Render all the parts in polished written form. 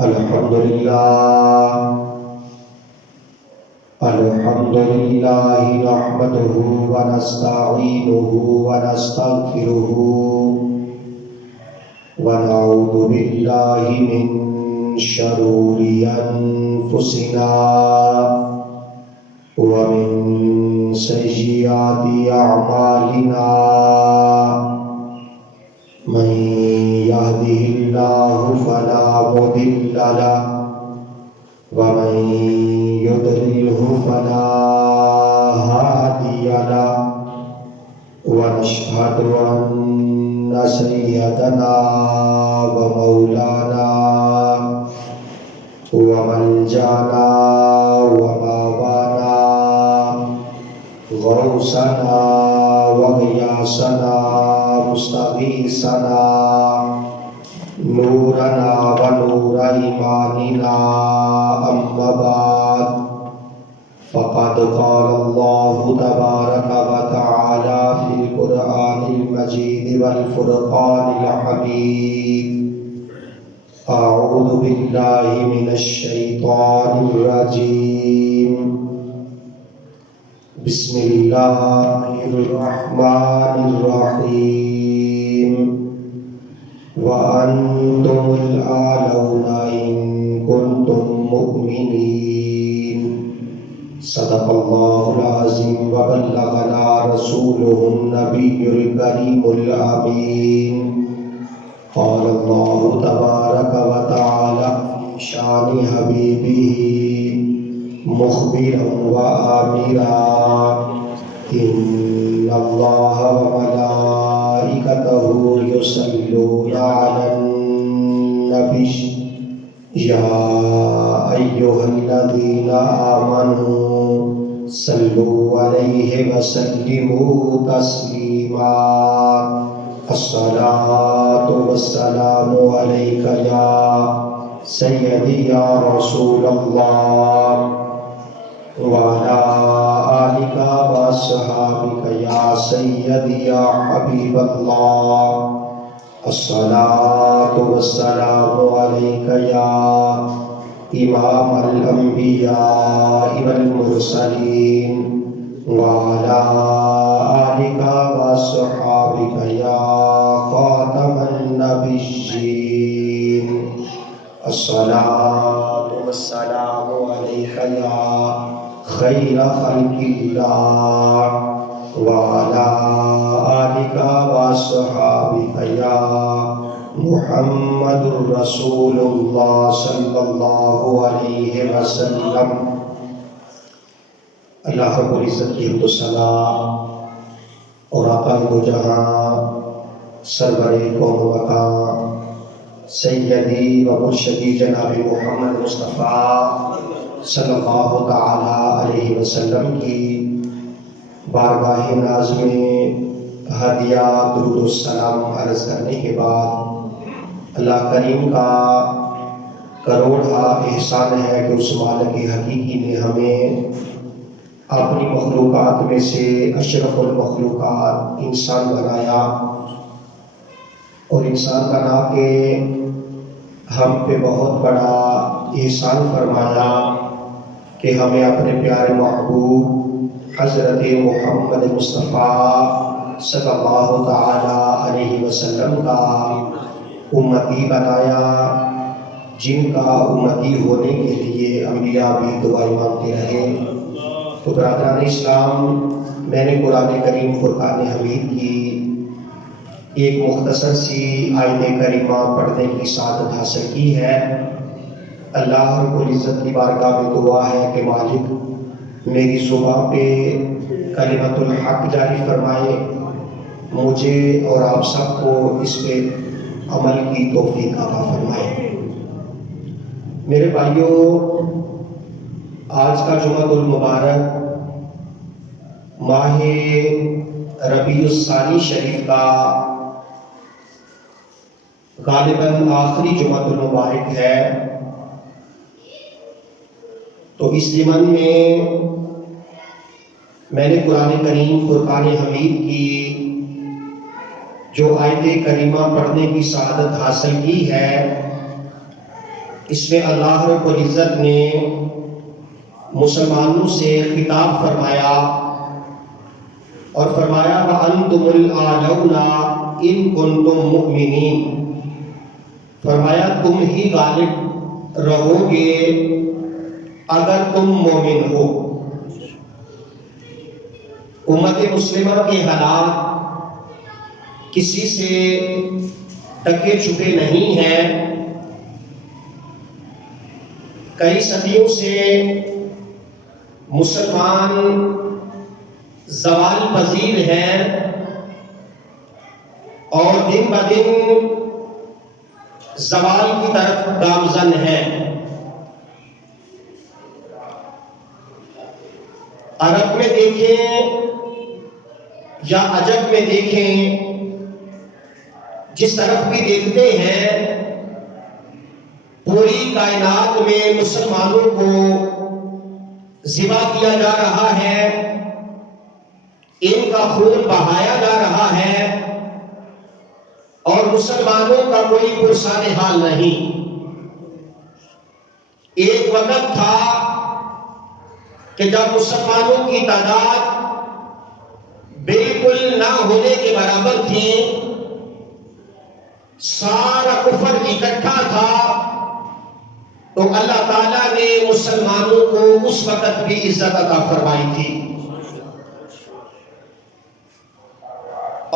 الحمد لله نحمده ونستعينه ونستغفره ونعوذ بالله من شرور أنفسنا ومن سيئات أعمالنا من يهده الله فلا مضل له ومن يضلله فلا هادي له ونشهد أن سيدنا ومولانا وملجأنا ومأوانا غوثنا وغياثنا مستغيثنا نورنا ونور إيماننا أما بعد فقد قال الله تبارك وتعالى في القرآن المجيد والفرقان الحميد أعوذ بالله من الشيطان الرجيم بسم الله الرحمن الرحيم وأنتم الأعلون إن كنتم مؤمنين صدق الله العظيم وبلغنا رسوله النبي الكريم الأمين قال الله تبارك وتعالى في شان حبيبه مخبرا وآمرا إن الله وملائكته يصلون على النبي يا أيها الذين آمنوا صلوا عليه وسلموا تسليما الصلاة والسلام عليك يا سيدي يا رسول الله وعلى آلك وأصحابك يا سيدي يا حبيب الله الصلاة والسلام عليك يا إمام الأنبياء والمرسلين وعلى آلك وأصحابك يا خاتم النبيين الصلاة والسلام عليك يا خير خلق الله وعلى آلك وأصحابك يا محمد رسول الله صلی اللہ علیہ وسلم۔ اللہ رب العزت کی حمد و ثنا اور آقا دو جہاں سرور قوم و مقام سیدی و مرشدی جناب محمد مصطفیٰ صلی اللہ تعالی علیہ وسلم کی بارگاہ ناز میں ہدیہ درود و سلام عرض کرنے کے بعد اللہ کریم کا کروڑا احسان ہے کہ اس مالک حقیقی نے ہمیں اپنی مخلوقات میں سے اشرف المخلوقات انسان بنایا، اور انسان بنا کے ہم پہ بہت بڑا احسان فرمایا کہ ہمیں اپنے پیارے محبوب حضرت محمد مصطفیٰ صلی اللہ تعالی علیہ وسلم کا امتی بنایا، جن کا امتی ہونے کے لیے انبیاء بھی دعائیں مانگتے رہے۔ تو برادران اسلام، میں نے قرآن کریم فرقان حمید کی ایک مختصر سی آیت کریمہ پڑھنے کی سعادت حاصل کی ہے۔ اللہ رب العزت کی بارگاہ میں دعا ہے کہ مالک میری زبان پہ کلمت الحق جاری فرمائے، مجھے اور آپ سب کو اس پہ عمل کی توفیق عطا فرمائے۔ میرے بھائیوں، آج کا جمعہ المبارک ماہ ربیع الثانی شریف کا غالباً آخری جمعہ المبارک ہے، تو اس ضمن میں میں نے قرآن کریم فرقان حمید کی جو آیت کریمہ پڑھنے کی سعادت حاصل کی ہے، اس میں اللہ رب العزت نے مسلمانوں سے خطاب فرمایا اور فرمایا وَأَنْتُمُ الْأَعْلَوْنَ إِن كُنتُم مُؤْمِنِينَ، فرمایا تم ہی غالب رہو گے اگر تم مومن ہو۔ امت مسلمہ کے حالات کسی سے ڈھکے چھپے نہیں ہیں۔ کئی صدیوں سے مسلمان زوال پذیر ہیں اور دن بدن زوال کی طرف گامزن ہیں۔ عرب میں دیکھیں یا عجب میں دیکھیں، جس طرف بھی دیکھتے ہیں پوری کائنات میں مسلمانوں کو ذبح کیا جا رہا ہے، ان کا خون بہایا جا رہا ہے اور مسلمانوں کا کوئی پرسان حال نہیں۔ ایک وقت تھا کہ جب مسلمانوں کی تعداد بالکل نہ ہونے کے برابر تھی، سارا کفر اکٹھا تھا، تو اللہ تعالیٰ نے مسلمانوں کو اس وقت بھی عزت عطا فرمائی تھی۔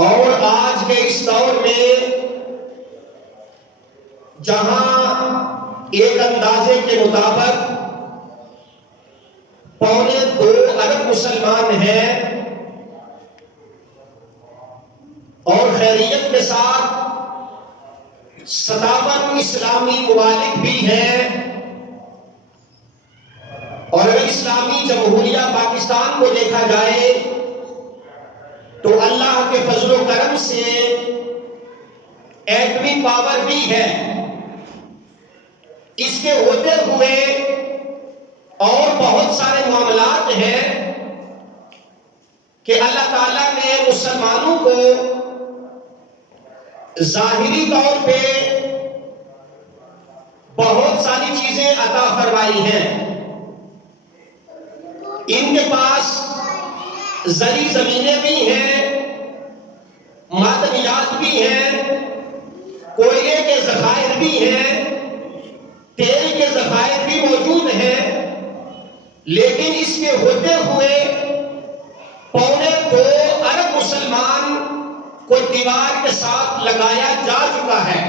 اور آج کے اس دور میں جہاں ایک اندازے کے مطابق 2.25 ارب مسلمان ہیں اور خیریت کے ساتھ 57 اسلامی ممالک بھی ہیں، اور اگر اسلامی جمہوریہ پاکستان کو دیکھا جائے تو اللہ کے فضل و کرم سے ایٹمی پاور بھی ہے۔ اس کے ہوتے ہوئے اور بہت سارے معاملات ہیں کہ اللہ تعالیٰ نے مسلمانوں کو ظاہری طور پہ بہت ساری چیزیں عطا فرمائی ہیں۔ ان کے پاس زرعی زمینیں بھی ہیں، معدنیات بھی ہیں، کوئلے کے ذخائر بھی ہیں، تیل کے ذخائر بھی موجود ہیں، لیکن اس کے ہوتے ہوئے 2.25 ارب مسلمان کو دیوار کے ساتھ لگایا جا چکا ہے۔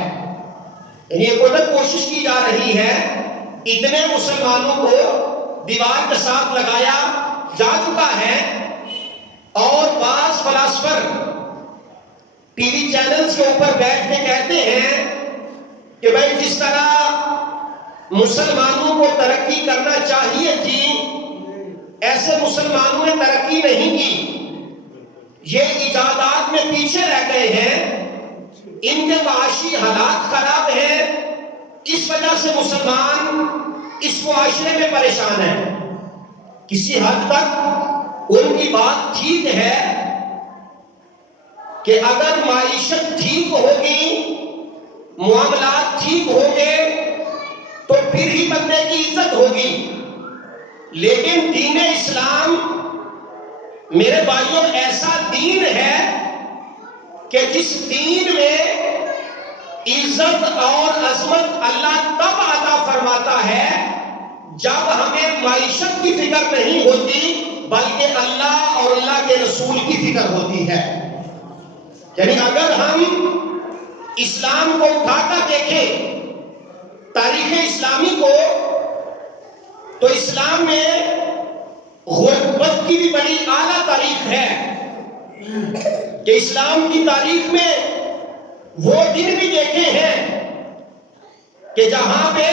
یعنی یہ کوشش کی جا رہی ہے، اتنے مسلمانوں کو دیوار کے ساتھ لگایا جا چکا ہے، اور بعض فلاسفر ٹی وی چینلز کے اوپر بیٹھ کے کہتے ہیں کہ بھائی جس طرح مسلمانوں کو ترقی کرنا چاہیے تھی، ایسے مسلمانوں نے ترقی نہیں کی، یہ ایجادات میں پیچھے رہ گئے ہیں، ان کے معاشی حالات خراب ہیں، اس وجہ سے مسلمان اس معاشرے میں پریشان ہیں۔ کسی حد تک ان کی بات ٹھیک ہے کہ اگر معیشت ٹھیک ہوگی، معاملات ٹھیک ہوں گے تو پھر ہی بندے کی عزت ہوگی، لیکن دین اسلام میرے بھائیوں ایسا دین ہے کہ جس دین میں عزت اور عظمت اللہ تب عطا فرماتا ہے جب ہمیں معیشت کی فکر نہیں ہوتی، بلکہ اللہ اور اللہ کے رسول کی فکر ہوتی ہے۔ یعنی اگر ہم اسلام کو اٹھا کر دیکھیں، تاریخ اسلامی کو، تو اسلام میں غربت کی بھی بڑی اعلیٰ تاریخ ہے کہ اسلام کی تاریخ میں وہ دن بھی دیکھے ہیں کہ جہاں پہ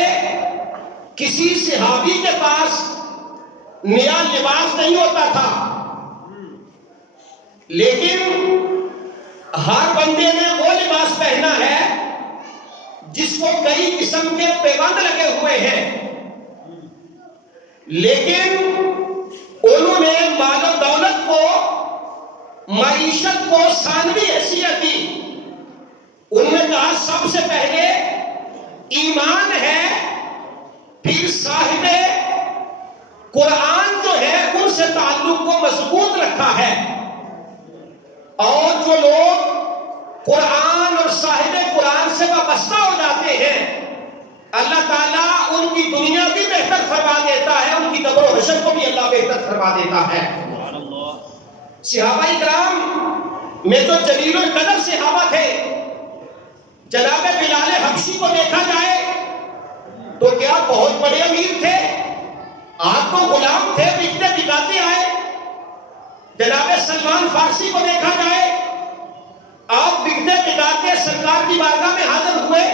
کسی صحابی کے پاس نیا لباس نہیں ہوتا تھا، لیکن ہر بندے نے وہ لباس پہنا ہے جس کو کئی قسم کے پیبند لگے ہوئے ہیں، لیکن انہوں نے مال و دولت کو، معیشت کو ثانوی حیثیت دی۔ انہوں نے کہا سب سے پہلے ایمان ہے پھر صاحب قرآن جو ہے ان سے تعلق کو مضبوط رکھا ہے، اور جو لوگ قرآن اور صاحب قرآن سے وابستہ ہو جاتے ہیں اللہ تعالیٰ ان کی دنیا بھی بہتر فرما دیتا ہے، ان کی قبر و حشر کو بھی اللہ بہتر فرما دیتا ہے۔ صحابہ کرام میں تو جلیل القدر صحابہ تھے۔ جناب بلال حبشی کو دیکھا جائے تو کیا بہت بڑے امیر تھے؟ آپ کو غلام تھے، بکتے بکاتے آئے۔ جناب سلمان فارسی کو دیکھا جائے، آپ بکتے بکاتے سرکار کی بارگاہ میں حاضر ہوئے۔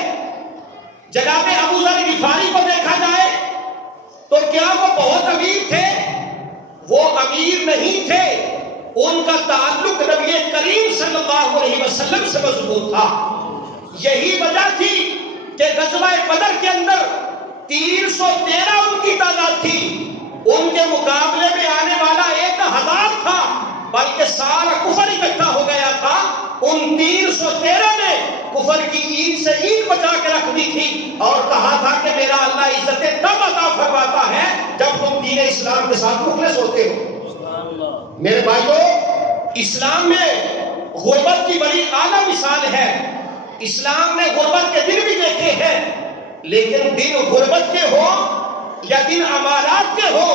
جناب ابو ذر غفاری کو دیکھا جائے تو کیا وہ بہت امیر تھے؟ وہ امیر نہیں تھے، ان کا تعلق نبی کریم صلی اللہ علیہ وسلم سے مضبوط تھا۔ یہی وجہ تھی کہ غزوہ بدر کے اندر 313 ان کی تعداد تھی، ان کے مقابلے میں آنے والا 1000 تھا، بلکہ سارا کفر اکٹھا ہو گیا تھا۔ ان 313 نے کفر کی اینٹ سے اینٹ بچا کے رکھ دی تھی اور کہا تھا کہ میرا اللہ عزتیں تب عطا فرماتا ہے جب تم دین اسلام کے ساتھ مخلص ہوتے ہو۔ میرے بھائیو، اسلام میں غربت کی بڑی اعلیٰ مثال ہے۔ اسلام نے غربت کے دن بھی دیکھے ہیں، لیکن دن غربت کے ہو یا دن امارات کے ہو،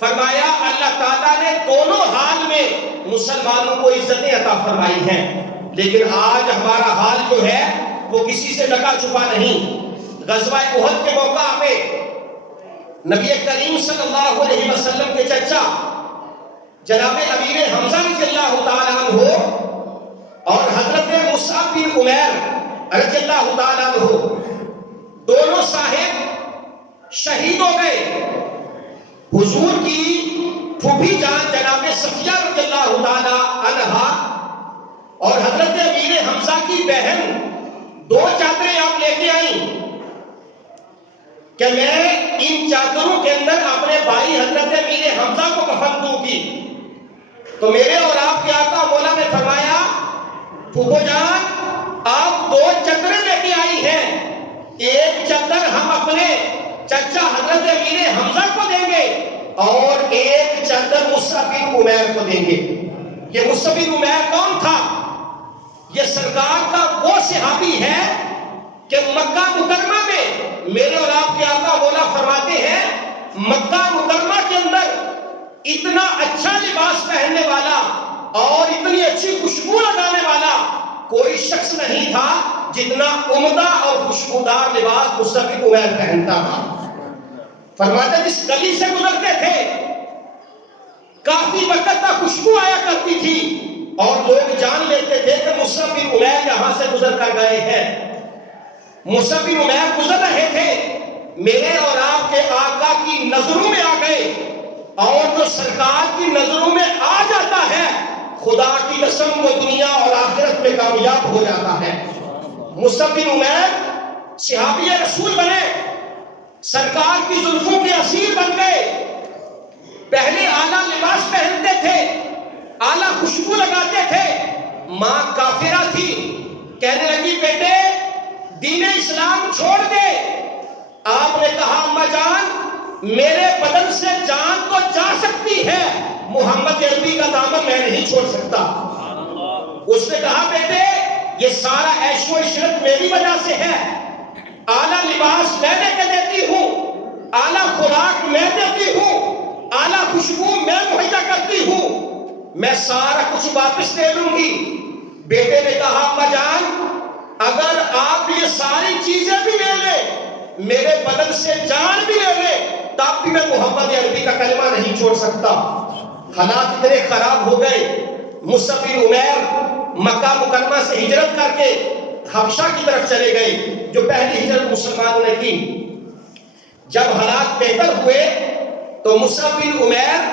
فرمایا اللہ تعالیٰ نے دونوں حال میں مسلمانوں کو عزتیں عطا فرمائی ہیں۔ لیکن آج ہمارا حال جو ہے وہ کسی سے ڈھکا چھپا نہیں۔ غزوہ احد کے موقع پہ نبی کریم صلی اللہ علیہ وسلم کے چچا جناب امیر حمزہ رضی اللہ تعالیٰ عنہ اور حضرت مصعب بن عمیر رضی اللہ تعالیٰ عنہ دونوں صاحب شہید ہو گئے۔ حضور کی پھوپھی جان جناب صفیہ رضی اللہ تعالیٰ عنہا اور حضرت امیر حمزہ کی بہن 2 چادریں آپ لے کے آئیں کہ میں ان چادروں کے اندر اپنے بھائی حضرت امیر حمزہ کو کفن دوں گی۔ تو میرے اور آپ کے آقا مولا نے فرمایا پھوپھو جان آپ 2 چادریں لے کے آئی ہیں، ایک چادر ہم اپنے چچا حضرت امیر حمزہ کو دیں گے اور ایک چادر مصعب بن عمیر کو دیں گے۔ یہ مصعب بن عمیر کون تھا؟ یہ سرکار کا وہ صحابی ہے کہ مکہ مکرمہ میں میرے اور آپ کے آقا مولا فرماتے ہیں مکہ مکرمہ کے اندر اتنا اچھا لباس پہننے والا اور اتنی اچھی خوشبو لگانے والا کوئی شخص نہیں تھا جتنا عمدہ اور خوشبودار لباس مصعب بن عمیر پہنتا تھا۔ فرماتے جس گلی سے گزرتے تھے کافی وقت تک خوشبو آیا کرتی تھی اور لوگ جان لیتے تھے کہ مصعب بن عمیر یہاں سے گزر کر گئے ہیں۔ مصعب بن عمیر گزر رہے تھے، میرے اور آپ کے آقا کی نظروں میں آ گئے، اور جو سرکار کی نظروں میں آ جاتا ہے خدا کی قسم وہ دنیا اور آخرت میں کامیاب ہو جاتا ہے۔ مصعب بن عمیر صحابی رسول بنے، سرکار کی زلفوں کے اسیر بن گئے۔ پہلے اعلیٰ لباس پہنتے تھے، اعلیٰ خوشبو لگاتے تھے۔ ماں کافرہ تھی، کہنے لگی بیٹے دین اسلام چھوڑ دے۔ آپ نے کہا اماں جان میرے بدن سے جان تو جا سکتی ہے، محمد عربی کا دامن میں نہیں چھوڑ سکتا۔ اس نے کہا بیٹے یہ سارا عیش و عشرت میری وجہ سے ہے، اعلیٰ لباس میں لے کے دیتی ہوں، اعلیٰ خوراک میں دیتی ہوں، اعلیٰ خوشبو میں مہیا کرتی ہوں، میں سارا کچھ واپس دے دوں گی۔ بیٹے نے کہا اماں جان اگر آپ یہ ساری چیزیں بھی لے لیں، میرے بدن سے جان بھی لے لیں، تب بھی میں محمد عربی کا کلمہ نہیں چھوڑ سکتا۔ حالات اتنے خراب ہو گئے، مصعب بن عمیر مکہ مکرمہ سے ہجرت کر کے حبشہ کی طرف چلے گئے، جو پہلی ہجرت مسلمانوں نے کی۔ جب حالات بہتر ہوئے تو مصعب بن عمیر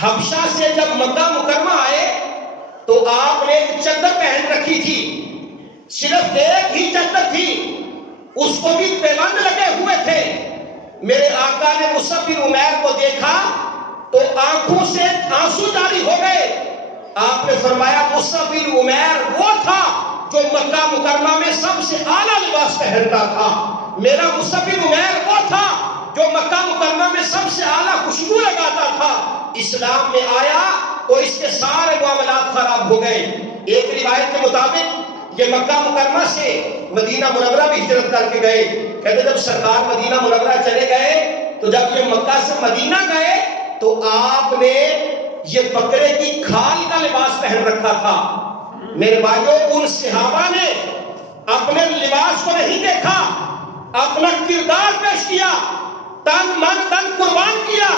حبشہ سے جب مکہ مکرمہ آئے تو آپ نے ایک چادر پہن رکھی تھی، صرف ایک ہی چادر تھی، اس کو بھی پیبند لگے ہوئے تھے۔ میرے آقا نے مصعب بن عمیر کو دیکھا تو آنکھوں سے آنسو جاری ہو گئے۔ آپ نے فرمایا مصعب بن عمیر وہ تھا جو مکہ مکرمہ میں سب سے اعلیٰ لباس پہنتا تھا، میرا مصعب بن عمیر وہ تھا مکہ مکرمہ میں سب سے اعلیٰ خوشبو لگاتا تھا، اسلام میں آیا تو اس کے سارے معاملات خراب ہو گئے۔ ایک روایت کے مطابق یہ مکہ مکرمہ سے مدینہ منورہ بھی ہجرت کر کے گئے۔ کہتے جب سرکار مدینہ منورہ چلے گئے تو جب یہ مکہ سے مدینہ گئے تو آپ نے یہ بکرے کی کھال کا لباس پہن رکھا تھا۔ میرے بھائیوں، ان صحابہ نے اپنے لباس کو نہیں دیکھا، اپنا کردار پیش کیا، تن من تن قربان کیا،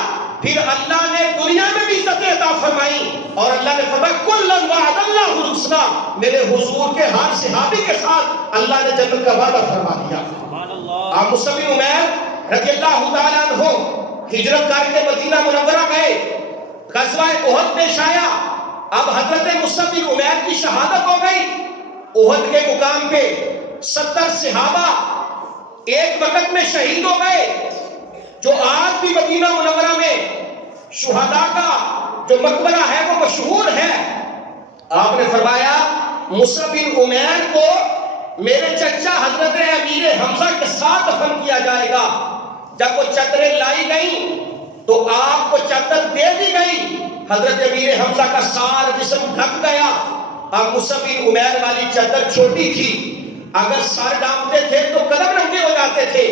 پھر اللہ نے دنیا میں بھی عزت عطا فرمائی اور اللہ نے فرمایا کُلًّا وعد اللہ الحسنیٰ، میرے حضور کے ہر صحابی کے ساتھ اللہ نے جنت کا وعدہ فرما دیا۔ آپ مصعب بن عمیر رضی اللہ تعالیٰ عنہ ہجرت کر کے مدینہ منورہ گئے، غزوہ احد پیش آیا، اب حضرت مصعب بن عمیر کی شہادت ہو گئی۔ احد کے مقام پہ 70 صحابہ ایک وقت میں شہید ہو گئے، جو آج بھی مدینہ منورہ میں شہداء کا جو مقبرہ ہے وہ مشہور ہے۔ آپ نے فرمایا مصعب بن عمیر کو میرے چچا حضرت امیر حمزہ کے ساتھ دفن کیا جائے گا۔ جب وہ چادریں لائی گئیں تو آپ کو چادر دے دی گئی، حضرت امیر حمزہ کا سارا جسم ڈھک گیا۔ اب مصعب بن عمیر والی چادر چھوٹی تھی، اگر سر ڈانپتے تھے تو قدم ننگے ہو جاتے تھے،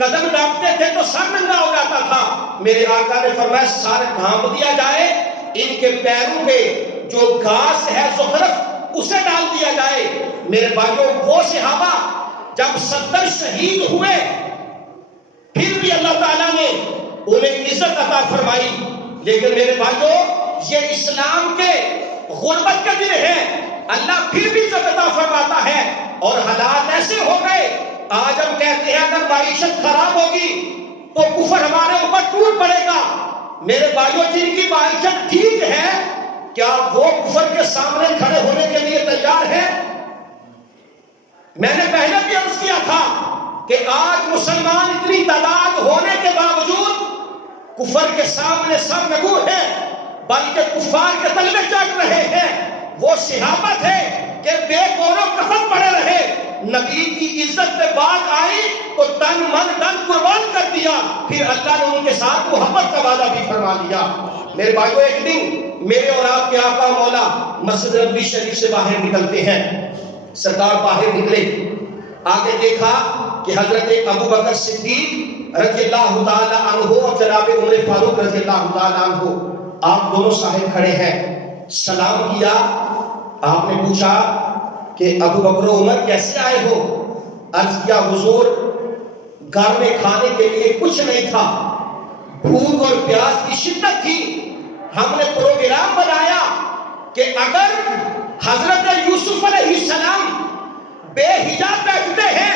قدم ڈانپتے تھے تو سر ننگا ہو جاتا تھا۔ میرے آقا نے فرمایا سر ڈھانپ دیا جائے، ان کے پیروں پہ جو گھاس ہے زخرف اسے ڈال دیا جائے۔ میرے بھائیوں، وہ صحابہ جب 70 شہید ہوئے پھر بھی اللہ تعالیٰ نے انہیں عزت عطا فرمائی۔ لیکن میرے بھائیوں، یہ اسلام کے غربت کے دن ہے، اللہ پھر بھی عزت عطا فرماتا ہے اور حالات ایسے ہو گئے آج ہم کہتے ہیں اگر معیشت خراب ہوگی تو کفر ہمارے اوپر ٹوٹ پڑے گا۔ میرے بھائیوں، جن کی معیشت ٹھیک ہے کیا وہ کفر کے سامنے کھڑے ہونے کے لیے تیار ہے؟ میں نے پہلے بھی عرض کیا تھا کہ آج مسلمان اتنی تعداد ہونے کے باوجود کفر کے سامنے سر نگو ہے، بلکہ کفار کے تلے چڑھ رہے ہیں۔ وہ صحابہ تھے کہ بے کور و کفن پڑے رہے، نبی کی عزت پہ بات آئی تو تن من دن قربان کر دیا، پھر اللہ نے ان کے ساتھ محبت کا وعدہ بھی فرما لیا۔ میرے بھائیوں، ایک دن میرے اور آپ کے آقا مولا مسجد نبوی شریف سے باہر نکلتے ہیں، سرکار باہر نکلے، آگے دیکھا کہ حضرت ابو بکر صدیق رضی اللہ تعالی عنہ اور جناب عمر فاروق رضی اللہ تعالی عنہ آپ دونوں صاحب کھڑے ہیں۔ سلام کیا، آپ نے پوچھا کہ ابو بکر و عمر کیسے آئے ہو؟ عرض کیا حضور گھر میں کھانے کے لیے کچھ نہیں تھا، بھوک اور پیاس کی شدت تھی، ہم نے پروگرام بنایا کہ اگر حضرت یوسف علیہ السلام بے حجاب بیٹھتے ہیں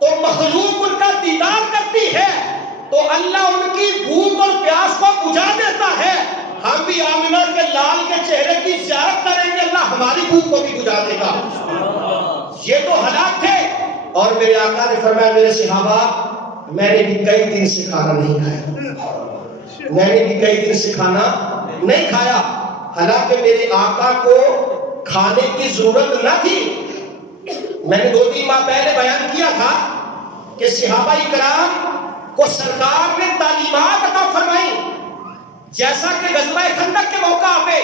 تو مخلوق ان کا دیدار کرتی ہے تو اللہ ان کی بھوک اور پیاس کو بجھا دیتا ہے، ہم بھی آمنہ کے لال کے چہرے کی زیارت کریں گے، اللہ ہماری بھوک کو بھی بجھا دے گا۔ یہ تو حالات تھے اور میرے آقا نے فرمایا میرے صحابہ میں نے بھی کئی دن سے کھانا نہیں کھایا، میں نے بھی کئی دن سے کھانا نہیں کھایا، حالانکہ میرے آقا کو کھانے کی ضرورت نہ تھی۔ میں نے 2-3 ماہ پہلے بیان کیا تھا کہ صحابہ کرام کو سرکار نے تعلیمات عطا فرمائی، جیسا کہ غزوہ خندق کے موقع پہ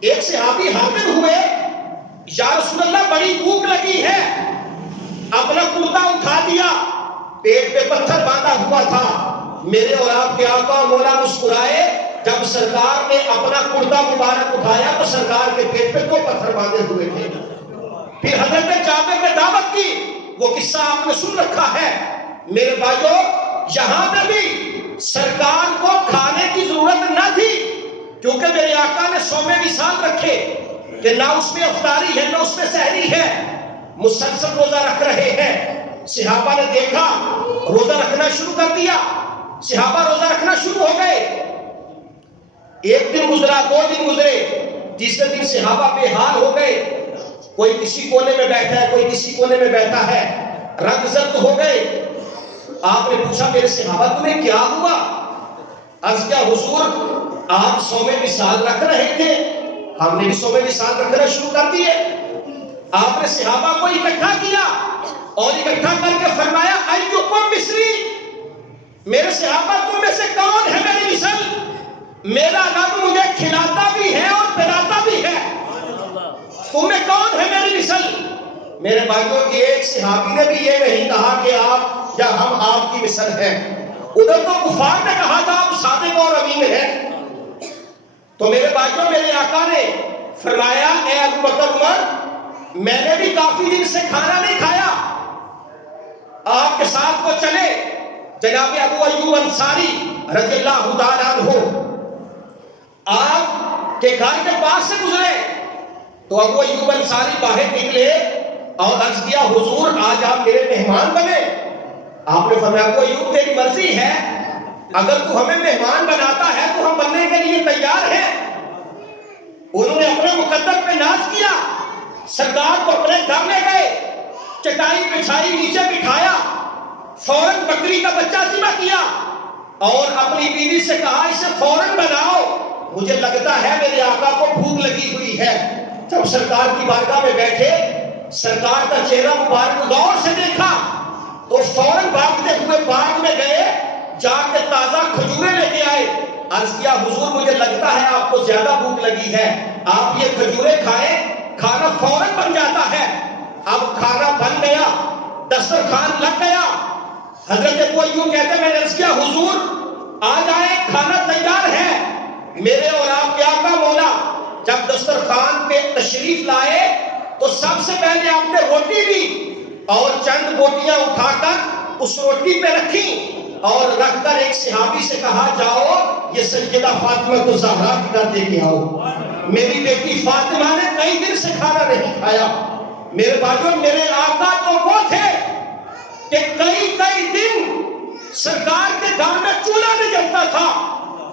ایک صحابی حاضر ہوئے، یا رسول اللہ بڑی بھوک لگی ہے، اپنا کرتا اٹھا دیا، پیٹ پہ پتھر باندھا ہوا تھا، میرے اور آپ کے آقا مولا مسکرائے، جب سرکار نے اپنا کرتا مبارک اٹھایا تو سرکار کے پیٹ پہ 2 پتھر باندھے ہوئے تھے۔ پھر حضرت جابر نے دعوت کی، وہ قصہ آپ نے سن رکھا ہے۔ میرے بھائیوں، یہاں پہ بھی سرکار کو کھانے کی ضرورت نہ تھی، کیونکہ میرے آقا نے 100 وصال رکھے کہ نہ اس میں افطاری ہے نہ اس میں سحری ہے، مسلسل روزہ رکھ رہے ہیں۔ صحابہ نے دیکھا، روزہ رکھنا شروع کر دیا، صحابہ روزہ رکھنا شروع ہو گئے۔ ایک دن گزرا، 2 دن گزرے، تیسرے دن صحابہ بے حال ہو گئے، کوئی کسی کونے میں بیٹھا ہے، کوئی کسی کونے میں بیٹھا ہے، رنگ زرد ہو گئے۔ آپ نے پوچھا میرے صحابہ تمہیں کیا ہوا؟ عرض کیا حضور آپ 100 وصال رکھ رہے تھے، ہم نے بھی 100 وصال رکھنا شروع کر دیے۔ آپ نے صحابہ کو اکٹھا کیا اور اکٹھا کر کے فرمایا ایکم مصری، میرے صحابہ تم میں سے کون ہے میری مثل؟ میرا رب مجھے کھلاتا بھی ہے اور پلاتا بھی ہے، تم میں کون ہے میری مثل؟ میرے بھائیوں کی ایک صحابی نے بھی یہ نہیں کہا کہ آپ یا ہم آپ کی مثل ہیں، ادھر تو کفار نے کہا تھا آپ صادق اور امین ہیں۔ تو میرے بھائیوں میرے آقا نے فرمایا اے ابو بکر عمر، میں نے بھی کافی دن سے کھانا نہیں کھایا، آپ کے ساتھ وہ چلے۔ جناب ابو ایوب انصاری رضی اللہ تعالیٰ عنہ آپ کے گھر کے پاس سے گزرے تو ابو ایوب انصاری باہر نکلے اور عرض کیا حضور آج آپ میرے مہمان بنے۔ آپ نے فرمایا ابو ایوب تیری مرضی ہے، اگر تو ہمیں مہمان بناتا ہے تو ہم بننے کے لیے تیار ہیں۔ انہوں نے اپنے مقدر پہ ناز کیا، سرکار کو اپنے گھر لے گئے، چٹائی بچھائی نیچے بٹھایا، فوراً بکری کا بچہ ذبح کیا اور اپنی بیوی سے کہا اسے فوراً بناؤ، مجھے لگتا ہے میرے آقا کو بھوک لگی ہوئی ہے۔ جب سرکار کی بارگاہ میں بیٹھے، سرکار کا چہرہ مبارک غور سے دیکھا تو فوراً بھاگتے ہوئے باغ میں گئے، جا کے تازہ کھجوریں لے کے آئے۔ عرض کیا حضور مجھے لگتا ہے آپ کو زیادہ بھوک لگی ہے، آپ یہ کھجوریں کھائیں، کھانا فوراً بن جاتا ہے۔ اب کھانا بن گیا، دسترخوان لگ گیا۔ حضرت ابو ایوب کہتے ہیں میں نے عرض کیا حضور آ جائیں، کھانا تیار ہے۔ میرے اور آپ کے آقا مولا جب دسترخوان پہ تشریف لائے تو سب سے پہلے آپ نے روٹی لی اور چند بوٹیاں اٹھا کر اس روٹی پہ رکھی اور رکھ کر ایک صحابی سے کہا جاؤ یہ سیدہ فاطمہ کو زہرا کی گھر دے کے آؤ، میری بیٹی فاطمہ نے کئی دن سے کھانا نہیں کھایا۔ میرے بھائیوں میرے آقا تو وہ تھے کہ کئی دن سرکار کے گھر میں چولہا نہیں جلتا تھا۔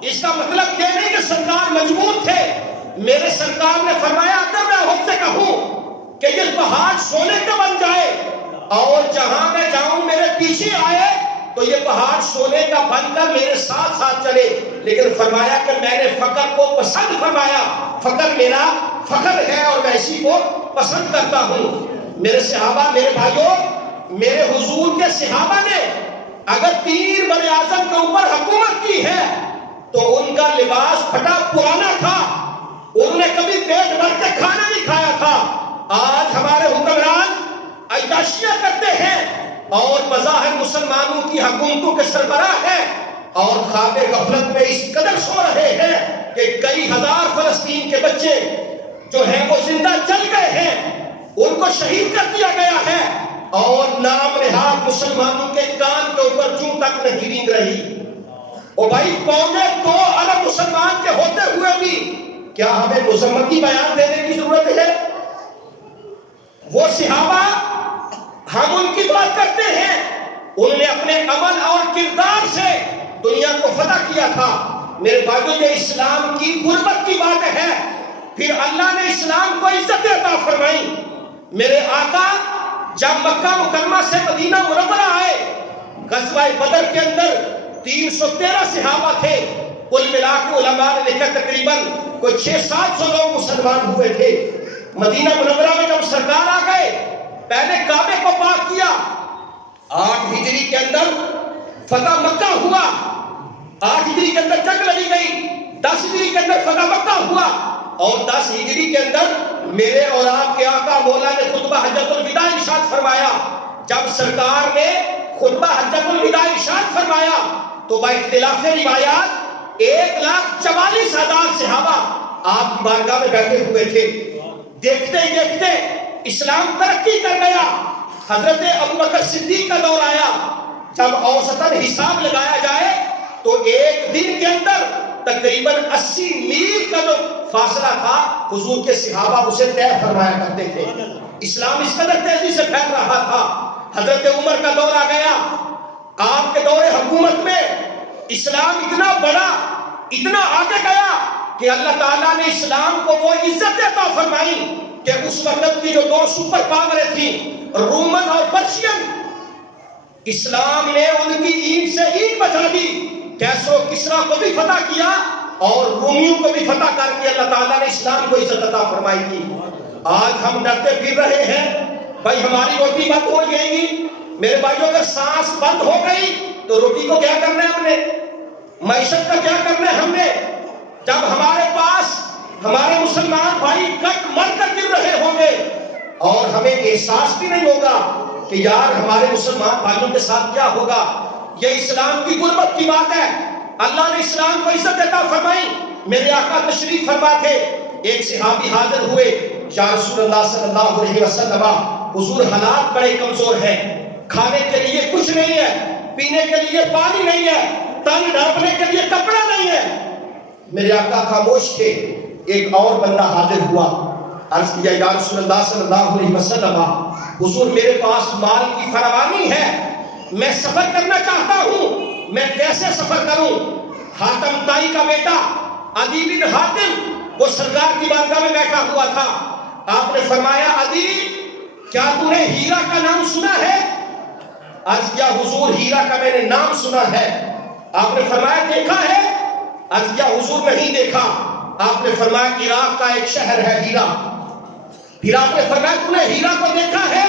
اس کا مطلب یہ نہیں کہ سرکار مجبور تھے، میرے سرکار نے فرمایا اگر میں خود سے کہوں کہ یہ پہاڑ سونے کا بن جائے اور جہاں میں جاؤں میرے پیچھے آئے تو یہ پہاڑ سونے کا بن کر میرے ساتھ ساتھ چلے، لیکن فرمایا کہ میں نے فقر کو پسند فرمایا، فقر میرا فخر ہے اور میں اسی کو پسند کرتا ہوں۔ میرے صحابہ میرے بھائیوں میرے حضور کے صحابہ نے اگر تین بر اعظم کے اوپر حکومت کی ہے تو ان کا لباس پھٹا پرانا تھا، انہوں نے کبھی پیٹ بھر کے کھانا نہیں کھایا تھا۔ آج ہمارے حکمران عیاشیاں کرتے ہیں اور بظاہر مسلمانوں کی حکومتوں کے سربراہ ہیں اور خواب غفلت میں اس قدر سو رہے ہیں کہ کئی ہزار فلسطین کے بچے جو ہیں وہ زندہ جل گئے ہیں، ان کو شہید کر دیا گیا ہے اور نام نہاد مسلمانوں کے کان کے اوپر جوں تک نہیں رینگ رہی۔ او بھائی 2.25 ارب مسلمان کے ہوتے ہوئے بھی کیا ہمیں مذمتی بیان دینے کی ضرورت ہے؟ وہ صحابہ ہم ان کی بات کرتے ہیں، انہوں نے اپنے عمل اور کردار سے دنیا کو فتح کیا تھا۔ میرے بھائیوں یہ اسلام کی غربت کی بات ہے، پھر اللہ نے اسلام کو عزت عطا فرمائی۔ میرے آقا جب مکہ مکرمہ سے مدینہ منورہ آئے، غزوہ بدر کے اندر 313 صحابہ تھے، کل ملا کے علماء نے لکھا تقریباً کوئی 600-700 لوگ مسلمان ہوئے تھے۔ مدینہ منورہ میں جب سرکار آ گئے پہلے کعبے کو پاک کیا، 8 ہجری کے اندر فتح مکہ ہوا، 8 ہجری کے اندر جنگ لڑی گئی، 10 ہجری کے اندر فتح مکہ ہوا اور 10 ہجری کے اندر میرے اور آپ کے آقا مولا نے خطبہ حجۃ الوداع ارشاد فرمایا۔ جب سرکار نے خطبہ حجۃ الوداع ارشاد فرمایا تو با اختلاف روایات 1,44,000 صحابہ آپ کی بارگاہ میں بیٹھے ہوئے تھے۔ دیکھتے ہی دیکھتے اسلام ترقی کر گیا۔ حضرت ابوبکر صدیق کا دور آیا، جب اوسطاً حساب لگایا جائے تو ایک دن کے اندر تقریباً 80 میل کا جو فاصلہ تھا حضور کے صحابہ اسے طے فرمایا کرتے تھے۔ اسلام اس قدر تیزی سے پھیل رہا تھا۔ حضرت عمر کا دور آ گیا، آپ کے دور حکومت میں اسلام اتنا بڑا، اتنا آگے گیا کہ اللہ تعالیٰ نے اسلام کو وہ عزت عطا فرمائی کہ اس وقت کی جو 2 سپر پاوریں تھیں رومن اور پرشین، اسلام نے ان کی اینٹ سے اینٹ بچا دی، کیسرو کسرا کو بھی فتح کیا اور رومیوں کو بھی فتح کر کے اللہ تعالیٰ نے اسلام کو عزت عطا فرمائی تھی۔ آج ہم ڈرتے پھر رہے ہیں بھائی ہماری روٹی بند ہو جائے گی۔ میرے بھائیوں اگر سانس بند ہو گئی تو روٹی کو کیا کرنا ہے ہم نے؟ معیشت کا کیا کرنا ہے ہم نے؟ جب ہمارے پاس ہمارے مسلمان بھائی کٹ مر کر گر رہے ہوں گے اور ہمیں احساس بھی نہیں ہوگا کہ یار ہمارے مسلمان بھائیوں کے ساتھ کیا ہوگا. یہ اسلام کی غربت کی بات ہے. اللہ نے اسلام کو عزت عطا فرمائی. میرے آقا تشریف فرما تھے. ایک صحابی حاضر ہوئے, یا رسول اللہ صلی اللہ علیہ وسلم, حضور حالات بڑے کمزور ہیں, کھانے کے لیے کچھ نہیں ہے, پینے کے لیے پانی نہیں ہے, تن ڈھانپنے کے لیے کپڑا نہیں ہے. میرے آقا خاموش تھے. ایک اور بندہ حاضر ہوا, عرض کیا یا رسول اللہ صلی اللہ علیہ وسلم, حضور میرے پاس مال کی فراوانی ہے, میں سفر کرنا چاہتا ہوں, میں کیسے سفر کروں؟ حاتم تائی کا بیٹا عدی بن حاتم وہ سرکار کی بارگاہ میں بیٹھا ہوا تھا. آپ نے فرمایا عدی کیا تو نے ہیرا کا نام سنا ہے؟ عرض کیا حضور ہیرا کا میں نے نام سنا ہے. آپ نے فرمایا دیکھا ہے؟ عرض کیا حضور نہیں دیکھا. آپ نے فرمایا عراق کا ایک شہر ہے ہیرا. پھر آپ نے فرمایا تو نے ہیرا کو دیکھا ہے؟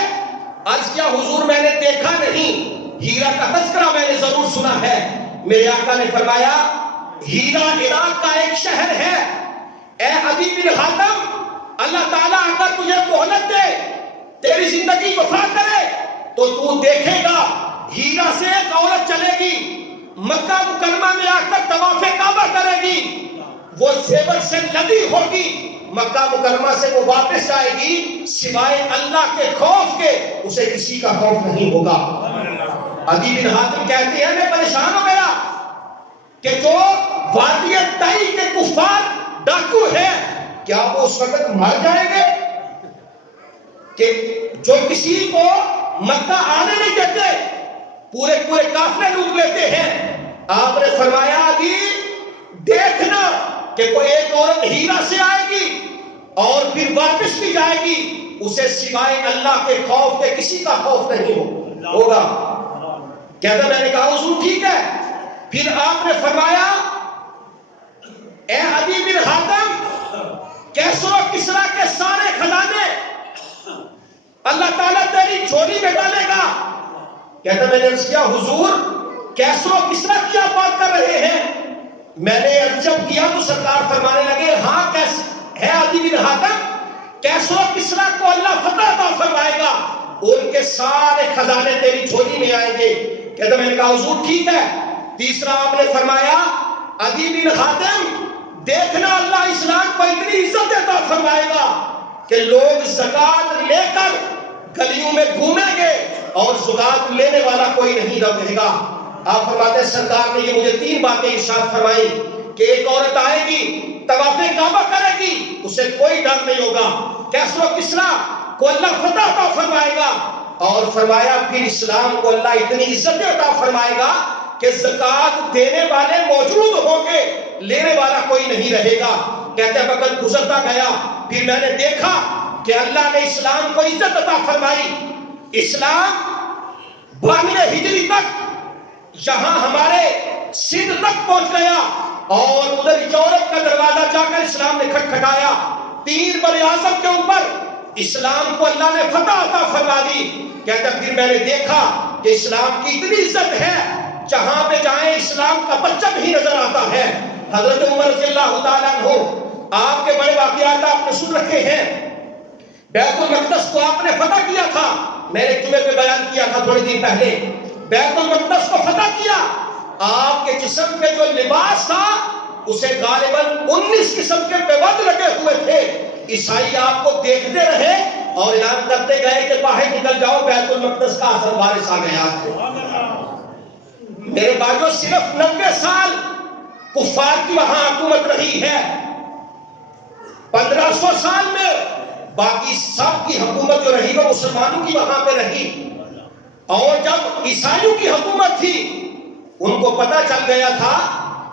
عرض کیا حضور میں نے دیکھا نہیں, ہیرا کا تذکرہ میں نے ضرور سنا ہے. میرے آقا نے فرمایا ہیرا عراق کا ایک شہر ہے. اے عدی بن حاتم, اللہ تعالیٰ اگر تجھے مہلت دے, تیری زندگی وفا کرے, تو تو دیکھے گا ہیرا سے ایک عورت چلے گی, مکہ مکرمہ میں آ کر طواف کعبہ کرے گی, وہ زیور سے لدی ہوگی, مکہ مکرمہ سے وہ واپس آئے گی, سوائے اللہ کے خوف کے اسے کسی کا خوف نہیں ہوگا. عدی بن حاتم کہتے ہیں میں پریشان ہو گیا کہ جو وادی طی کے کفار ڈاکو ہے, کیا وہ اس وقت مر جائیں گے کہ جو کسی کو مکہ آنے نہیں دیتے, پورے پورے قافلے لوٹ لیتے ہیں. آپ نے فرمایا عدی دیکھنا کہ کوئی ایک عورت ہیرا سے آئے گی اور پھر واپس بھی جائے گی, اسے سوائے اللہ کے خوف کے کسی کا خوف نہیں ہوگا. کہتا میں نے کہا حضور ٹھیک ہے. پھر آپ نے فرمایا اے عدی بن حاتم, کیسر و کسرا کے سارے خزانے اللہ تعالیٰ تیری جھولی میں ڈالے گا. کہتا میں نے عرض کیا حضور کیسر و کسرا کی آپ بات کر رہے ہیں؟ میں نے جب کیا تو سرکار فرمانے لگے ہاں ہے عدی بن حاتم, کیسر و کسرا کو اللہ فتح عطا فرمائے گا, ان کے سارے خزانے تیری جھولی میں آئیں گے. کہتا میں نے کہا حضور ٹھیک ہے. تیسرا آپ نے فرمایا عدی بن حاتم دیکھنا اللہ اسلام کو اتنی عزت عطا فرمائے گا کہ لوگ زکات لے کر گلیوں میں گھومیں گے اور زکات لینے والا کوئی نہیں رہے گا. آپ فرماتے ہیں سرکار نے یہ مجھے 3 باتیں ارشاد فرمائی کہ ایک عورت آئے گی طواف کعبہ کرے گی, اسے کوئی ڈر نہیں ہوگا, کیسر و کسرا کو اللہ فتح عطا فرمائے گا, اور فرمایا پھر اسلام کو اللہ اتنی عزت عطا فرمائے گا کہ زکات دینے والے موجود ہوں گے, لینے والا کوئی نہیں رہے گا. کہتے ہیں وقت گزرتا گیا, پھر میں نے دیکھا کہ اللہ نے اسلام کو عزت عطا فرمائی. اسلام 92 ہجری تک یہاں ہمارے سندھ تک پہنچ گیا, اور ادھر یورپ کا دروازہ جا کر اسلام نے کھٹکھٹایا. 3 بر اعظم کے اوپر اسلام کو اللہ نے فتح عطا فرما دی. کہتے ہیں پھر میں نے دیکھا کہ اسلام کی اتنی عزت ہے, جہاں پہ جائیں اسلام کا پرچم ہی نظر آتا ہے. حضرت عمر رضی اللہ تعالیٰ عنہ, آپ کے بڑے واقعات آپ نے سن رکھے ہیں. بیت المقدس کو آپ نے فتح کیا تھا, میں نے جمعے پہ بیان کیا تھا تھوڑے دن پہلے. بیت المقدس کو فتح کیا, آپ کے جسم پہ جو لباس تھا اسے غالباً 19 قسم کے پیوند لگے ہوئے تھے. عیسائی آپ کو دیکھتے رہے اور اعلان کرتے گئے کہ باہر نکل جاؤ, بیت المقدس کا اثر وارث آ گیا. میرے بھائیوں صرف 90 سال کفار کی وہاں حکومت رہی ہے. 1500 سال میں باقی سب کی حکومت جو رہی وہ مسلمانوں کی وہاں پہ رہی. اور جب عیسائیوں کی حکومت تھی ان کو پتا چل گیا تھا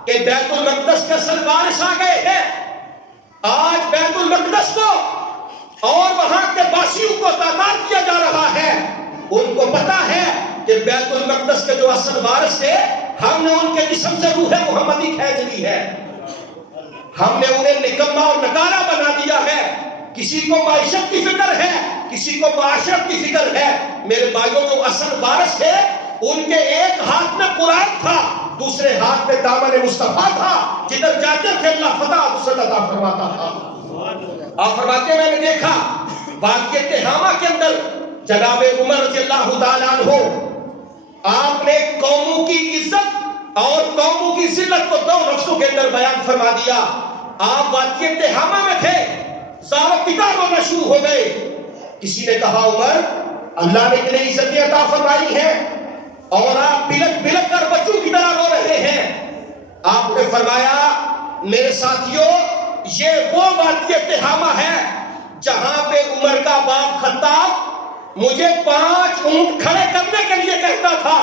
کہ بیت المقدس کے اصل وارث آ گئے ہیں. آج بیت المقدس کو اور وہاں کے باسیوں کو تعداد کیا جا رہا ہے. ان کو پتا ہے کہ بیت المقدس کے جو اصل وارث تھے, ہم نے ان کے جسم سے روح محمدی کھینچ لی ہے, ہم نے انہیں نکما اور نکارا بنا دیا ہے. کسی کو معیشت کی فکر ہے, کسی کو معاشرت کی فکر ہے. میرے بھائیوں جو اصل وارث ہے ان کے ایک ہاتھ میں قرآن تھا، دوسرے ہاتھ میں دامن مصطفیٰ تھا، جدھر جاتے تھے اللہ فتح وسعت عطا فرماتا تھا۔ آپ فرماتے ہیں میں نے دیکھا واقعہ تہامہ کے اندر جناب عمر رضی اللہ تعالیٰ عنہ، آپ نے قوموں کی عزت اور قوموں کی ذلت کو دو لفظوں کے اندر بیان فرما دیا۔ آپ واقعہ تہامہ میں تھے، زاروں کتاب ہونا شروع ہو گئے۔ کسی نے کہا عمر اللہ نے اتنی عزتیں عطا فرمائی ہیں اور آپ بلک بلک کر بچوں کی طرح رو رہے ہیں۔ آپ نے فرمایا میرے ساتھیوں یہ وہ واقعہ تہامہ ہے جہاں پہ عمر کا باپ خطاب مجھے 5 اونٹ کھڑے کرنے کے لیے کہتا تھا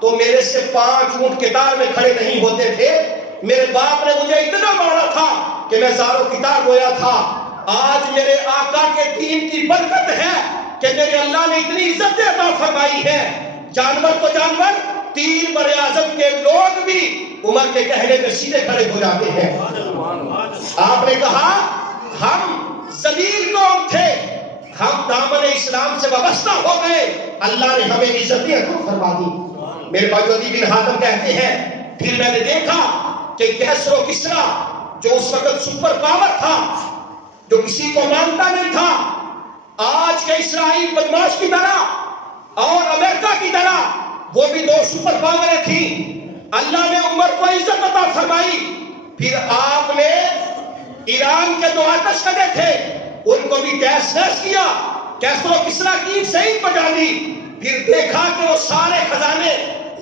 تو میرے سے 5 اونٹ قطار میں کھڑے نہیں ہوتے تھے۔ میرے باپ نے مجھے اتنا مارا تھا کہ میں زاروں قطار رویا تھا۔ آج میرے آقا کے دین کی برکت ہے کہ میرے اللہ نے اتنی عزت عطا فرمائی ہے، جانور تو جانور 3 براعظم کے لوگ بھی عمر کے کہنے پہ سیدھے کھڑے ہو جاتے ہیں۔ آپ نے کہا ہم ذلیل قوم تھے، ہم دامن اسلام سے وابستہ ہو گئے، اللہ نے ہمیں عزتیں عطا فرما دی۔ میرے بھائی عدی بن حاتم کہتے ہیں پھر میں نے دیکھا کہ کیسر و کسریٰ جو اس وقت سپر پاور تھا، جو کسی کو مانتا نہیں تھا، آج کے اسرائیل بدماش کی طرح اور امریکہ کی طرح وہ بھی 2 سپر پاوریں تھیں، اللہ نے عمر کو عزت عطا فرمائی۔ پھر آپ نے ایران کے 2 آتش کدے تھے ان کو بھی تہس نہس کیا، کیسر و کسریٰ کی صحیح بجا دی۔ پھر دیکھا کہ وہ سارے خزانے،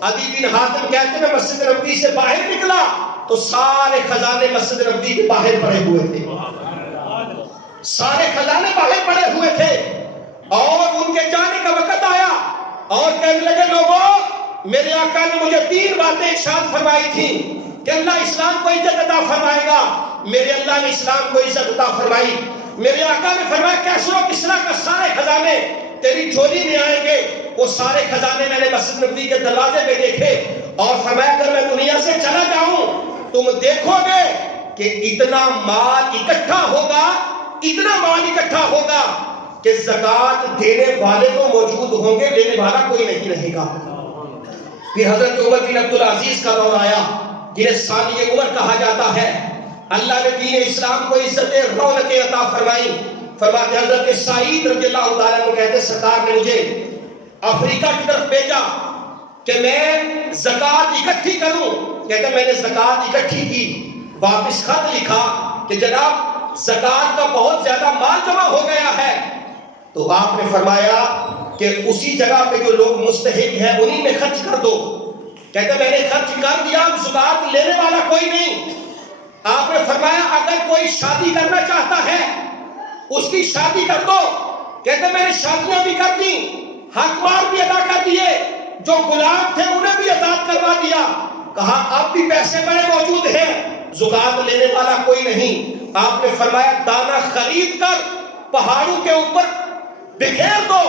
عدی بن حاتم کہتے ہیں مسجد نبوی سے باہر نکلا تو سارے خزانے مسجد نبوی کے باہر پڑے ہوئے تھے، سارے خزانے باہر پڑے ہوئے تھے۔ اور ان کے جانے کا وقت آیا اور کہنے لگے لوگوں میرے آقا نے مجھے 3 باتیں ارشاد فرمائی تھیں کہ اللہ اسلام کو عزت عطا فرمائے گا۔ میرے اللہ نے اسلام کو عزت عطا فرمائی۔ میرے آقا نے فرمایا کیسر و کسریٰ کا سارے خزانے تیری جھولی میں آئیں گے۔ وہ سارے خزانے میں نے مسجد نبوی کے دروازے پہ دیکھے اور فرمایا اگر میں دنیا سے چلا جاؤں تم دیکھو گے کہ اتنا مال اکٹھا ہوگا، اتنا مال اکٹھا ہوگا کہ زکوٰۃ دینے والے تو موجود ہوں گے، لینے والا کوئی نہیں رہے گا۔ پھر حضرت عمر بن عبدالعزیز کا دور آیا جنہیں ثانی عمر کہا جاتا ہے۔ اللہ نے دین اسلام کو عزت رونق عطا فرمائی۔ فرماتے حضرت سعید رضی اللہ تعالیٰ عنہ کہتے سرکار نے مجھے افریقہ کی طرف بھیجا کہ میں زکوٰۃ اکٹھی کروں۔ کہتے میں نے زکوٰۃ اکٹھی کی، واپس خط لکھا کہ جناب زکوٰۃ کا بہت زیادہ مال جمع ہو گیا ہے۔ تو آپ نے فرمایا کہ اسی جگہ پہ جو لوگ مستحق ہیں انہی میں خرچ کر دو۔ کہتے میں نے خرچ کر دیا، زکوٰۃ لینے والا کوئی نہیں۔ آپ نے فرمایا اگر کوئی شادی کرنا چاہتا ہے اس کی شادی کر دو۔ کہتے میں نے شادیاں بھی کر دی، حق مال بھی ادا کر دیے، جو غلام تھے انہیں بھی آزاد کروا دیا۔ کہا اب بھی پیسے بڑے موجود ہیں، زکوٰۃ لینے والا کوئی نہیں۔ آپ نے فرمایا دانہ خرید کر پہاڑوں کے اوپر بکھیر دو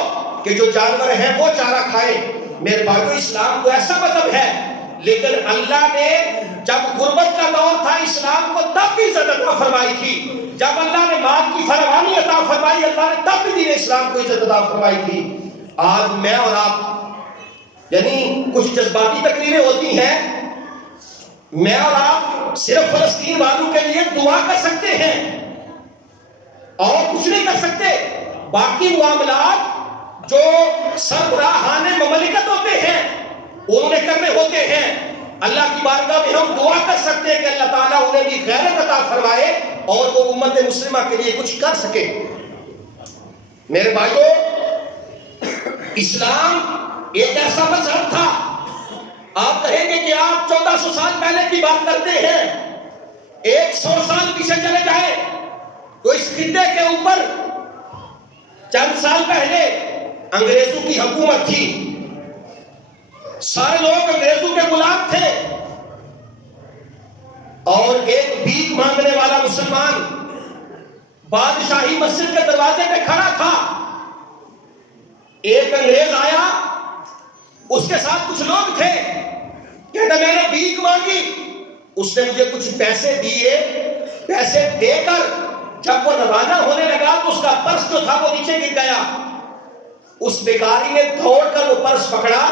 کہ جو جانور ہیں وہ چارہ کھائے۔ میرے بھائیو اسلام تو ایسا مذہب ہے، لیکن اللہ نے جب غربت کا دور تھا اسلام کو تب بھی عزت عطا فرمائی تھی۔ جب اللہ نے مال کی فراوانی عطا فرمائی اللہ نے تب بھی دین اسلام کو عزت عطا فرمائی تھی۔ آج میں اور آپ یعنی کچھ جذباتی تقریریں ہوتی ہیں، میں اور آپ صرف فلسطین والوں کے لیے دعا کر سکتے ہیں اور کچھ نہیں کر سکتے۔ باقی معاملات جو سربراہان مملکت ہوتے ہیں انہوں نے کرنے ہوتے ہیں، اللہ کی بارگاہ میں ہم دعا کر سکتے ہیں کہ اللہ تعالیٰ انہیں بھی غیرت عطا فرمائے اور وہ امت مسلمہ کے لیے کچھ کر سکے۔ میرے بھائیو اسلام ایک ایسا مذہب تھا، آپ کہیں گے کہ آپ 1400 سال پہلے کی بات کرتے ہیں، 100 سال پیچھے چلے جائیں تو اس خطے کے اوپر چند سال پہلے انگریزوں کی حکومت تھی، سارے لوگ انگریزوں کے غلام تھے اور ایک بھیک مانگنے والا مسلمان بادشاہی مسجد کے دروازے پہ کھڑا تھا۔ ایک انگریز آیا، اس کے ساتھ کچھ لوگ تھے، کہتا میں نے بھیک مانگی، اس نے مجھے کچھ پیسے دیے، پیسے دے کر جب وہ روانہ ہونے لگا تو اس کا پرس جو تھا وہ نیچے گر گیا۔ اس بیکاری نے دوڑ کر وہ پرس پکڑا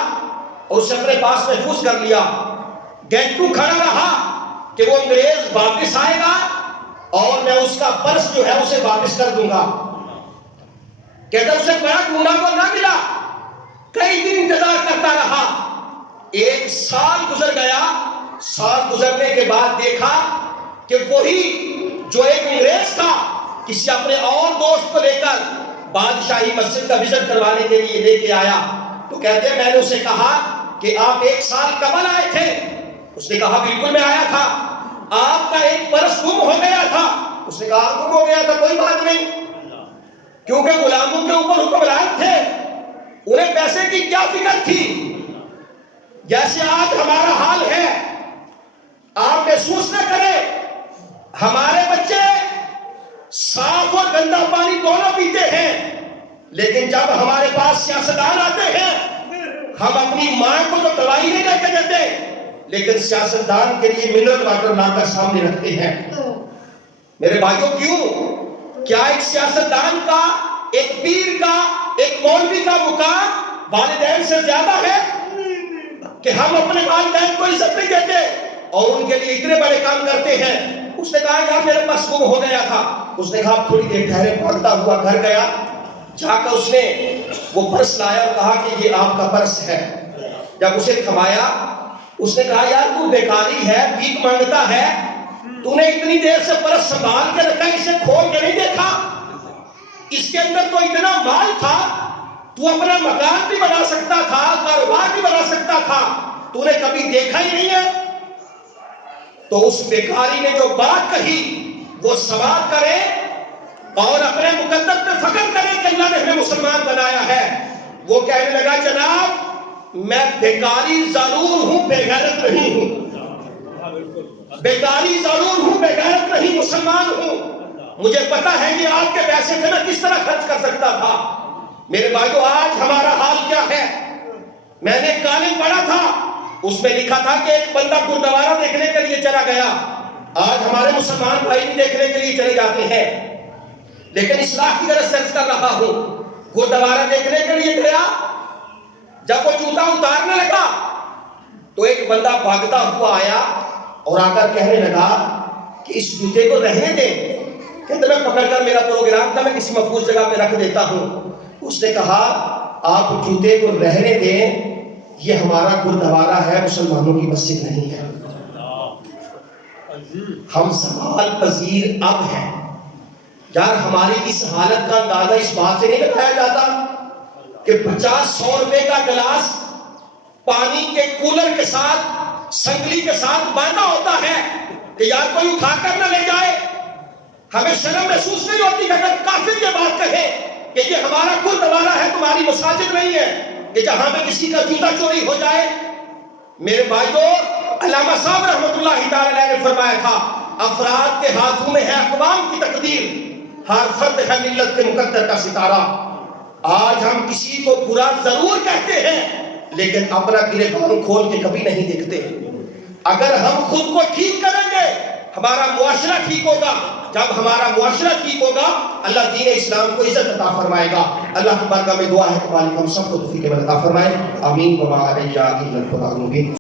اور اسے اپنے پاس محفوظ کر لیا. گینٹو کھڑا رہا کہ وہ انگریز واپس آئے گا اور میں اس کا پرس جو ہے اسے واپس کر دوں گا. کہتا اسے بڑا ڈھونڈا کو نہ ملا. کئی دن انتظار کرتا رہا. 1 سال گزر گیا. سال گزرنے کے بعد دیکھا کہ وہی جو ایک انگریز تھا کسی اپنے اور دوست کو لے کر بادشاہی مسجد کا وزٹ کروانے کے لیے لے کے آیا. تو کہتے ہیں میں نے اسے کہا کہ آپ 1 سال قبل آئے تھے. اس نے کہا بالکل میں آیا تھا. آپ کا ایک پرس گم ہو گیا تھا. اس نے کہا گم ہو گیا تھا کوئی بات نہیں, کیونکہ غلاموں کے اوپر حکمران تھے, انہیں پیسے کی کیا فکر تھی. جیسے آج ہمارا حال ہے, آپ محسوس نہ کریں ہمارے بچے صاف اور گندا پانی دونوں پیتے ہیں, لیکن جب ہمارے پاس سیاستدان آتے ہیں ہم اپنی ماں کو تو دوائی نہیں لے کے دیتے, لیکن سیاستدان کے لیے منرل واٹر لا کر سامنے رکھتے ہیں. میرے بھائیوں کیوں؟ کیا ایک سیاستدان کا, ایک پیر کا, ایک مولوی کا مقام والدین سے زیادہ ہے کہ ہم اپنے والدین کو عزت نہیں دیتے اور ان کے لیے اتنے بڑے کام کرتے ہیں. اس نے کہا یار میرے پاس گم ہو گیا تھا. اس نے کہا تھوڑی دیر ٹھہرے. بھاگتا ہوا گھر گیا, جا کر اس نے وہ پرس لایا اور کہا کہ یہ آپ کا پرس ہے. جب اسے تھمایا اس نے کہا یار تو بیکاری ہے, بھیک مانگتا ہے, تو نے اتنی دیر سے پرس سنبھال کے رکھا, اسے کھول کے نہیں دیکھا؟ اس کے اندر تو اتنا مال تھا, تو اپنا مکان بھی بنا سکتا تھا, کاروبار بھی بنا سکتا تھا, تو نے کبھی دیکھا ہی نہیں ہے. تو اس بیکاری نے جو بات کہی وہ سوال کرے اور اپنے مقدر پہ فخر کرے کہ اللہ نے ہمیں مسلمان بنایا ہے. وہ کہنے لگا جناب میں بیکاری ضرور ہوں, بے غیرت نہیں ہوں. بیکاری ضرور ہوں, بے غیرت نہیں, مسلمان ہوں. مجھے پتا ہے کہ آپ کے پیسے تھے میں کس طرح خرچ کر سکتا تھا. میرے بھائیو آج ہمارا حال کیا ہے؟ میں نے کالم پڑھا تھا, اس میں لکھا تھا کہ ایک بندہ گردوارہ دیکھنے کے لیے چلا گیا. آج ہمارے مسلمان بھائی بھی دیکھنے کے لیے چلے جاتے ہیں, لیکن اصلاح کی طرح سرچ کر رہا ہوں. گردوارہ دیکھنے کے لیے گیا, جب وہ جوتا اتارنے لگا تو ایک بندہ بھاگتا ہوا آیا اور آ کر کہنے لگا کہ اس جوتے کو رہنے دیں. کہتے میں پکڑ کر, میرا پروگرام تھا, میں کسی محفوظ جگہ پہ رکھ دیتا ہوں. اس نے کہا آپ جوتے کو رہنے دیں, یہ ہمارا گردوارہ ہے, مسلمانوں کی مسجد نہیں ہے. ہم سوال پذیر اب ہیں. یار ہماری اس حالت کا اندازہ اس بات سے نہیں لگایا جاتا کہ 50-100 روپے کا گلاس پانی کے کولر کے ساتھ سنگلی کے ساتھ باندھا ہوتا ہے کہ یار کوئی اٹھا کر نہ لے جائے. ہمیں شرم محسوس نہیں ہوتی کہ اگر کافر یہ بات کہے کہ یہ ہمارا گردوارہ ہے, تمہاری مساجد نہیں ہے, کہ جہاں پہ کسی کا جوتا چوری ہو جائے. میرے بھائیو علامہ صاحب رحمۃ اللہ تعالی علیہ نے فرمایا تھا افراد کے ہاتھوں میں ہے اقوام کی تقدیر, ہر فرد ہے ملت کے مقدر کا ستارہ. آج ہم کسی کو برا ضرور کہتے ہیں لیکن اپنا گریبان کھول کے کبھی نہیں دیکھتے. اگر ہم خود کو ٹھیک کریں گے ہمارا معاشرہ ٹھیک ہوگا. جب ہمارا معاشرہ ٹھیک ہوگا اللہ دین اسلام کو عزت عطا فرمائے گا. اللہ کی بارگاہ میں دعا ہے کہ مالک ہم سب کو توفیق عطا فرمائے. آمین. وما علینا الا البلاغ المبین.